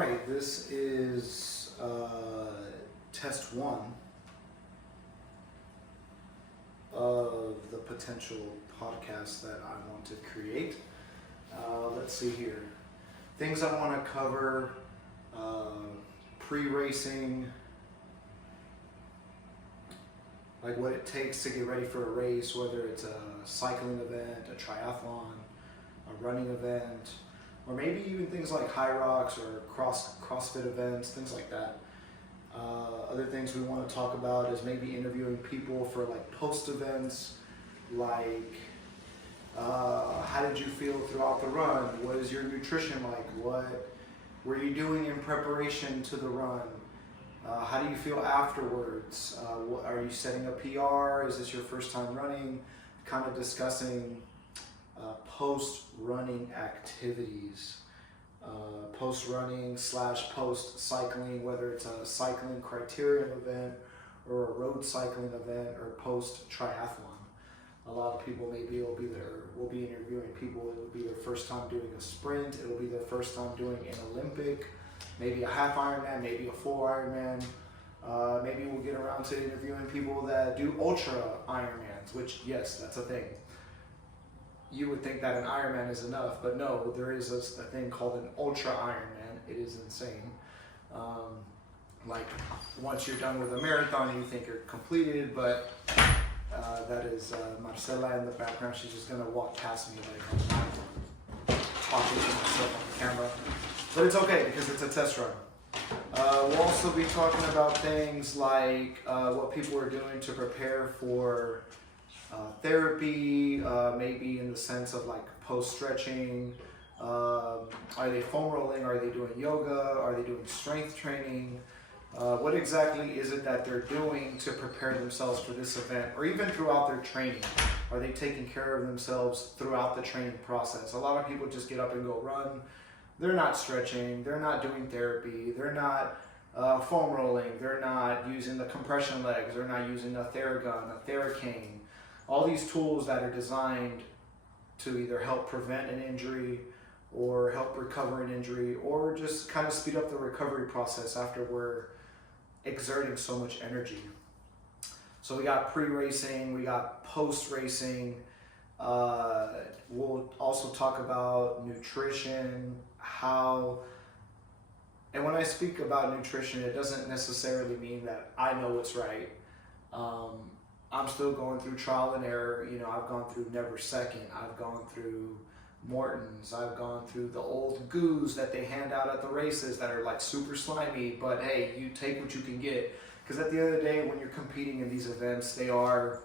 right, this is test one of the potential podcast that I want to create. Let's see here. Things I want to cover, pre-racing, like what it takes to get ready for a race, whether it's a cycling event, a triathlon, a running event, or maybe even things like high rocks or CrossFit events, things like that. Other things we want to talk about is maybe interviewing people for like post events, like how did you feel throughout the run? What is your nutrition like? What were you doing in preparation to the run? How do you feel afterwards? Are you setting a PR? Is this your first time running? Kind of discussing post-running activities. Post-running / post-cycling, whether it's a cycling criterium event or a road cycling event or post-triathlon. A lot of people maybe will be interviewing people. It will be their first time doing a sprint. It will be their first time doing an Olympic, maybe a half Ironman, maybe a full Ironman. Maybe we'll get around to interviewing people that do ultra Ironmans, which yes, that's a thing. You would think that an Ironman is enough, but no, there is a thing called an ultra Ironman. It is insane. Like once you're done with a marathon, you think you're completed, but that is Marcela in the background. She's just gonna walk past me like I'm talking to myself on the camera. But it's okay because it's a test run. We'll also be talking about things like what people are doing to prepare for therapy, maybe in the sense of like post-stretching. Are they foam rolling? Are they doing yoga? Are they doing strength training? What exactly is it that they're doing to prepare themselves for this event, or even throughout their training? Are they taking care of themselves throughout the training process? A lot of people just get up and go run. They're not stretching. They're not doing therapy. They're not foam rolling. They're not using the compression legs. They're not using a Theragun, a Theracane. All these tools that are designed to either help prevent an injury or help recover an injury, or just kind of speed up the recovery process after we're exerting so much energy. So we got pre-racing, we got post-racing. We'll also talk about nutrition, and when I speak about nutrition, it doesn't necessarily mean that I know what's right. I'm still going through trial and error. You know, I've gone through Never Second. I've gone through Morton's. I've gone through the old goos that they hand out at the races that are like super slimy, but hey, you take what you can get. Because at the end of the day, when you're competing in these events, they are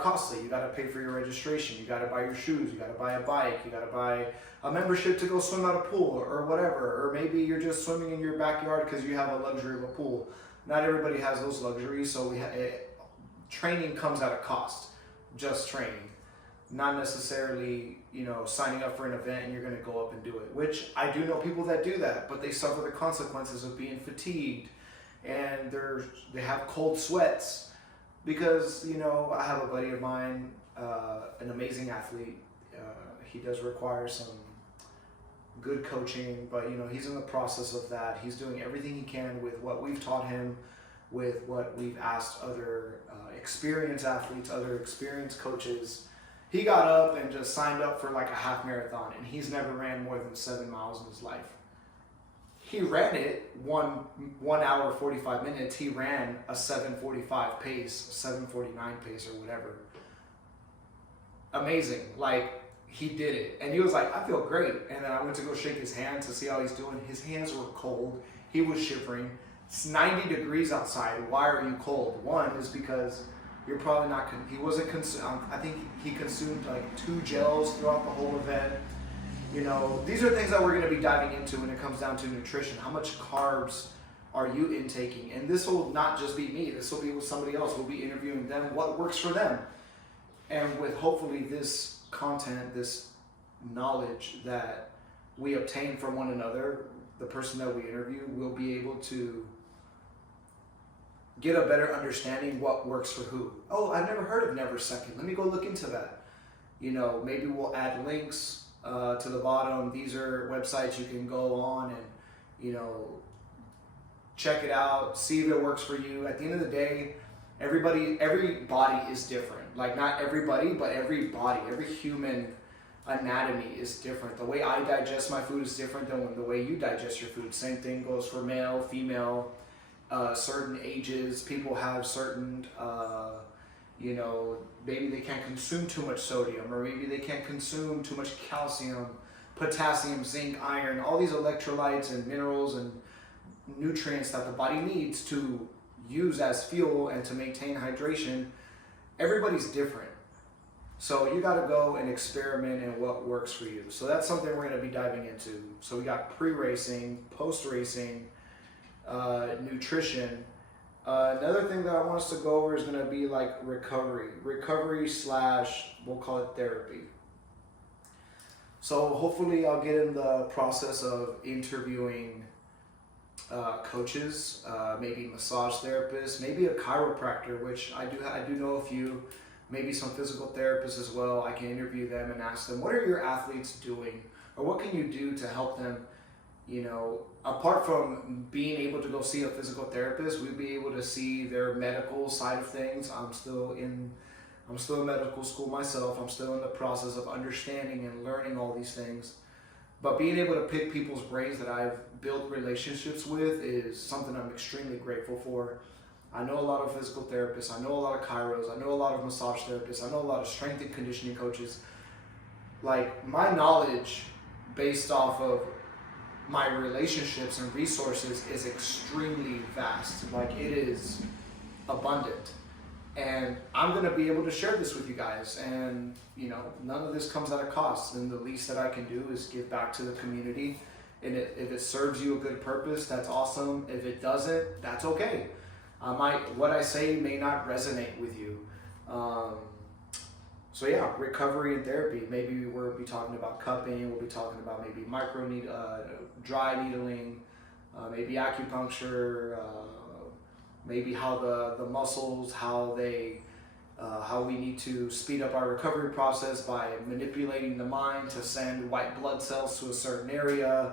costly. You got to pay for your registration. You got to buy your shoes. You got to buy a bike. You got to buy a membership to go swim at a pool or whatever. Or maybe you're just swimming in your backyard because you have a luxury of a pool. Not everybody has those luxuries, so training comes at a cost. Just training. Not necessarily, signing up for an event and you're going to go up and do it, which I do know people that do that, but they suffer the consequences of being fatigued and they have cold sweats because, I have a buddy of mine, an amazing athlete. He does require some good coaching, but, he's in the process of that. He's doing everything he can with what we've taught him, with what we've asked other experienced athletes, other experienced coaches. He got up and just signed up for like a half marathon, and he's never ran more than 7 miles in his life. He ran it 1 hour 45 minutes. He ran a 7:45 pace, 7:49 pace, or whatever. Amazing. Like, he did it, and he was like, I feel great. And then I went to go shake his hand to see how he's doing. His hands were cold. He was shivering. It's 90 degrees outside. Why are you cold? One is because you're probably not, he wasn't consumed, I think he consumed like 2 gels throughout the whole event. These are things that we're going to be diving into when it comes down to nutrition. How much carbs are you intaking? And this will not just be me, this will be with somebody else. We'll be interviewing them, what works for them. And with hopefully this content, this knowledge that we obtain from one another, the person that we interview will be able to get a better understanding what works for who. Oh, I've never heard of Never Second. Let me go look into that. Maybe we'll add links to the bottom. These are websites you can go on and check it out, see if it works for you. At the end of the day, every body is different. Like, not everybody, but every body, every human anatomy is different. The way I digest my food is different than the way you digest your food. Same thing goes for male, female, certain ages. People have certain, maybe they can't consume too much sodium, or maybe they can't consume too much calcium, potassium, zinc, iron, all these electrolytes and minerals and nutrients that the body needs to use as fuel and to maintain hydration. Everybody's different. So you got to go and experiment in what works for you. So that's something we're going to be diving into. So we got pre-racing, post-racing, nutrition. Another thing that I want us to go over is going to be like recovery / we'll call it therapy. So hopefully I'll get in the process of interviewing coaches, maybe massage therapists, maybe a chiropractor, which I do know a few, maybe some physical therapists as well. I can interview them and ask them, what are your athletes doing? Or what can you do to help them, apart from being able to go see a physical therapist, we'd be able to see their medical side of things. I'm still in medical school myself. I'm still in the process of understanding and learning all these things. But being able to pick people's brains that I've built relationships with is something I'm extremely grateful for. I know a lot of physical therapists. I know a lot of chiros. I know a lot of massage therapists. I know a lot of strength and conditioning coaches. Like, my knowledge based off of my relationships and resources is extremely vast. Like, it is abundant. And I'm going to be able to share this with you guys. And, none of this comes at a cost. And the least that I can do is give back to the community. And if it serves you a good purpose, that's awesome. If it doesn't, that's okay. What I say may not resonate with you. So yeah, recovery and therapy. Maybe we'll be talking about cupping. We'll be talking about maybe dry needling, maybe acupuncture, maybe how the muscles, how we need to speed up our recovery process by manipulating the mind to send white blood cells to a certain area,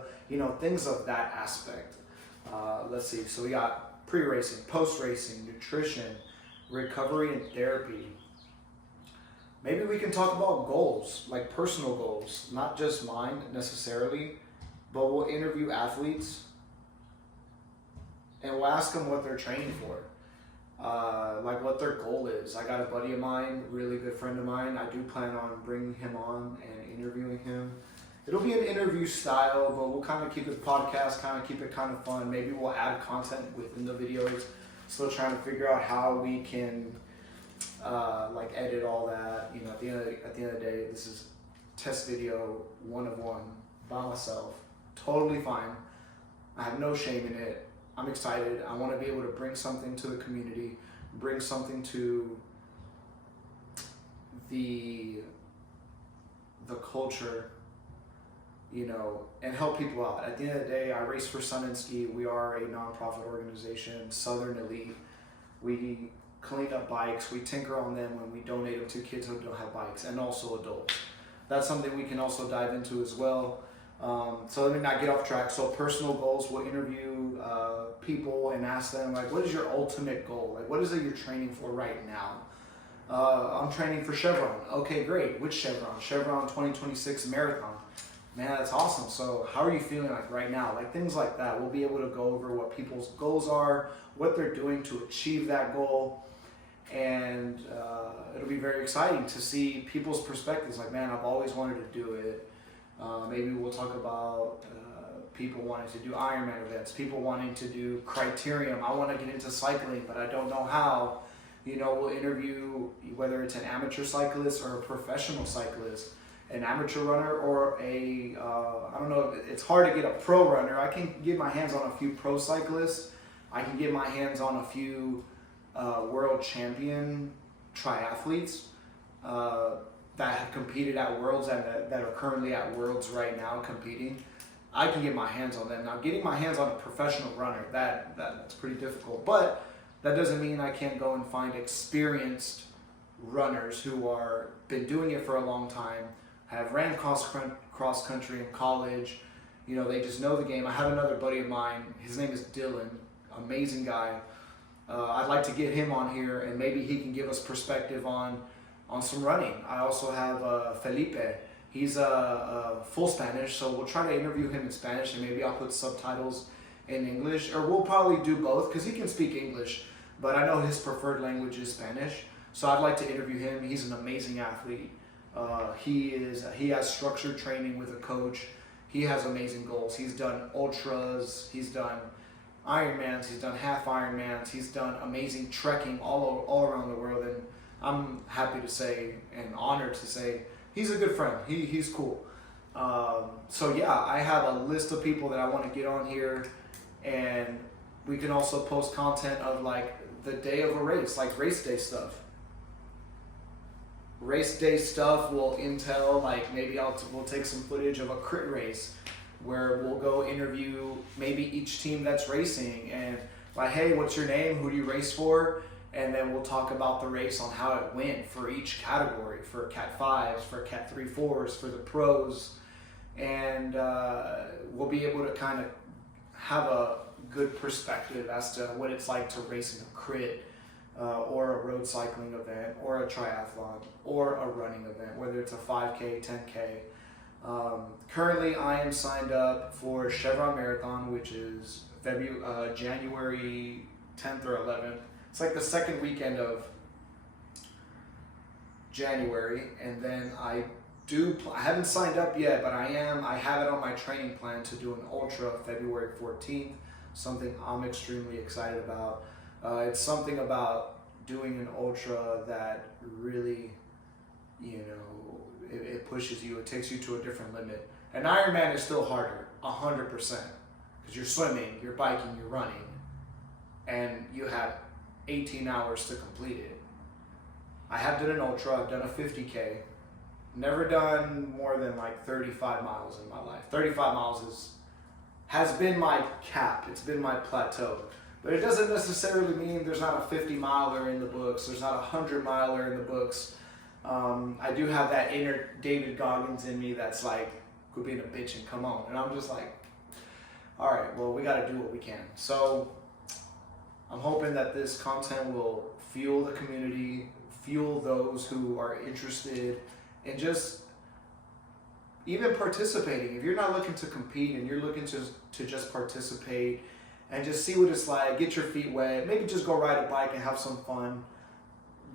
things of that aspect. Let's see, so we got pre-racing, post-racing, nutrition, recovery and therapy. Maybe we can talk about goals, like personal goals, not just mine necessarily, but we'll interview athletes and we'll ask them what they're training for, like what their goal is. I got a buddy of mine, really good friend of mine. I do plan on bringing him on and interviewing him. It'll be an interview style, but we'll kind of keep it podcast, kind of keep it kind of fun. Maybe we'll add content within the videos. Still trying to figure out how we can edit all that. At the end of the day, this is test video 1 of 1 by myself. Totally fine. I have no shame in it. I'm excited. I want to be able to bring something to the community, bring something to the culture, and help people out. At the end of the day, I race for Sun and Ski. We are a nonprofit organization, Southern Elite. We clean up bikes. We tinker on them when we donate them to kids who don't have bikes, and also adults. That's something we can also dive into as well. So let me not get off track. So personal goals, we'll interview people and ask them, like, what is your ultimate goal? Like, what is it you're training for right now? I'm training for Chevron. Okay, great. Which Chevron? Chevron 2026 Marathon. Man, that's awesome. So how are you feeling like right now? Like, things like that. We'll be able to go over what people's goals are, what they're doing to achieve that goal. And it'll be very exciting to see people's perspectives. Like, man, I've always wanted to do it. Maybe we'll talk about people wanting to do Ironman events, people wanting to do criterium. I want to get into cycling, but I don't know how. We'll interview whether it's an amateur cyclist or a professional cyclist, an amateur runner or I don't know, it's hard to get a pro runner. I can get my hands on a few pro cyclists. I can get my hands on a few world champion triathletes that have competed at Worlds and that are currently at Worlds right now competing. I can get my hands on them. Now, getting my hands on a professional runner, that's pretty difficult. But that doesn't mean I can't go and find experienced runners who are been doing it for a long time, have ran cross country in college, they just know the game. I have another buddy of mine. His name is Dylan. Amazing guy. I'd like to get him on here, and maybe he can give us perspective on some running. I also have Felipe. He's full Spanish, so we'll try to interview him in Spanish, and maybe I'll put subtitles in English, or we'll probably do both because he can speak English, but I know his preferred language is Spanish. So I'd like to interview him. He's an amazing athlete. He has structured training with a coach. He has amazing goals. He's done ultras. He's done Ironmans. He's done half Ironmans. He's done amazing trekking all around the world. And I'm happy to say and honored to say he's a good friend. He's cool. So yeah, I have a list of people that I want to get on here, and we can also post content of like the day of a race, like race day stuff. Race day stuff will entail, like, maybe we'll take some footage of a crit race where we'll go interview maybe each team that's racing, and like, hey, what's your name? Who do you race for? And then we'll talk about the race on how it went for each category, for Cat 5s, for Cat 3-4s, for the pros. And we'll be able to kind of have a good perspective as to what it's like to race in a crit, or a road cycling event, or a triathlon, or a running event, whether it's a 5K, 10K. Currently, I am signed up for Chevron Marathon, which is January 10th or 11th. It's like the second weekend of January, and then I haven't signed up yet, but I have it on my training plan to do an ultra February 14th, something I'm extremely excited about. It's something about doing an ultra that really, it pushes you, it takes you to a different limit. An Ironman is still harder, 100%, because you're swimming, you're biking, you're running, and you have 18 hours to complete it. I have done an ultra, I've done a 50K, never done more than like 35 miles in my life. 35 miles has been my cap, it's been my plateau. But it doesn't necessarily mean there's not a 50 miler in the books, there's not a 100 miler in the books. I do have that inner David Goggins in me that's like, quit being a bitch and come on. And I'm just like, all right, well, we got to do what we can. So I'm hoping that this content will fuel the community, fuel those who are interested in just even participating. If you're not looking to compete and you're looking to just participate and just see what it's like, get your feet wet, maybe just go ride a bike and have some fun.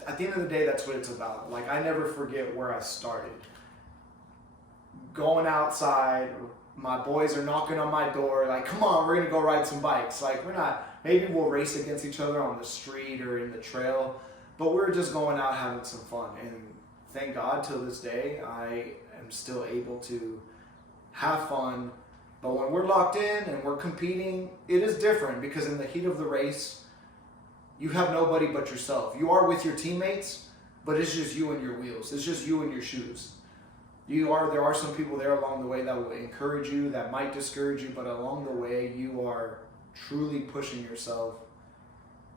At the end of the day, that's what it's about. Like, I never forget where I started. Going outside, my boys are knocking on my door, like, come on, we're gonna go ride some bikes. Like, maybe we'll race against each other on the street or in the trail, but we're just going out having some fun. And thank God, till this day, I am still able to have fun. But when we're locked in and we're competing, it is different, because in the heat of the race, you have nobody but yourself. You are with your teammates, but it's just you and your wheels. It's just you and your shoes. There are some people there along the way that will encourage you, that might discourage you, but along the way, you are truly pushing yourself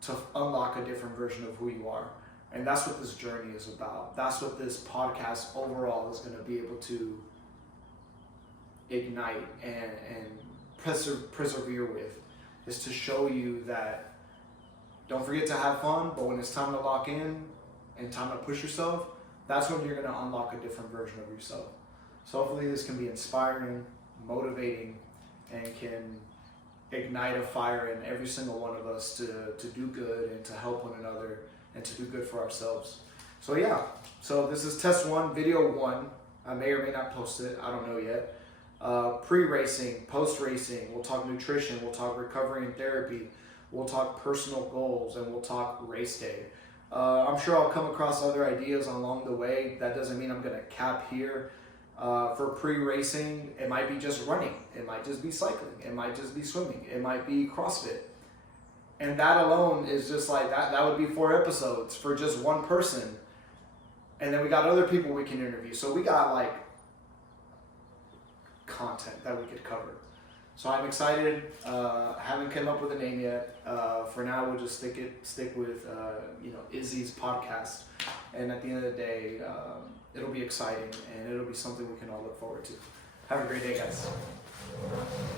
to unlock a different version of who you are. And that's what this journey is about. That's what this podcast overall is going to be able to ignite and persevere with, is to show you that don't forget to have fun, but when it's time to lock in and time to push yourself, that's when you're going to unlock a different version of yourself. So hopefully this can be inspiring, motivating, and can ignite a fire in every single one of us to do good and to help one another and to do good for ourselves. So yeah, so this is test 1, video 1. I may or may not post it, I don't know yet. Pre-racing, post-racing, we'll talk nutrition, we'll talk recovery and therapy, we'll talk personal goals, and we'll talk race day. I'm sure I'll come across other ideas along the way. That doesn't mean I'm going to cap here. For pre-racing, it might be just running, it might just be cycling, it might just be swimming, it might be CrossFit. And that alone is just like, that would be 4 episodes for just one person. And then we got other people we can interview. So we got like content that we could cover. So I'm excited. Haven't come up with a name yet. For now, we'll just stick with Izzy's podcast. And at the end of the day, it'll be exciting and it'll be something we can all look forward to. Have a great day, guys.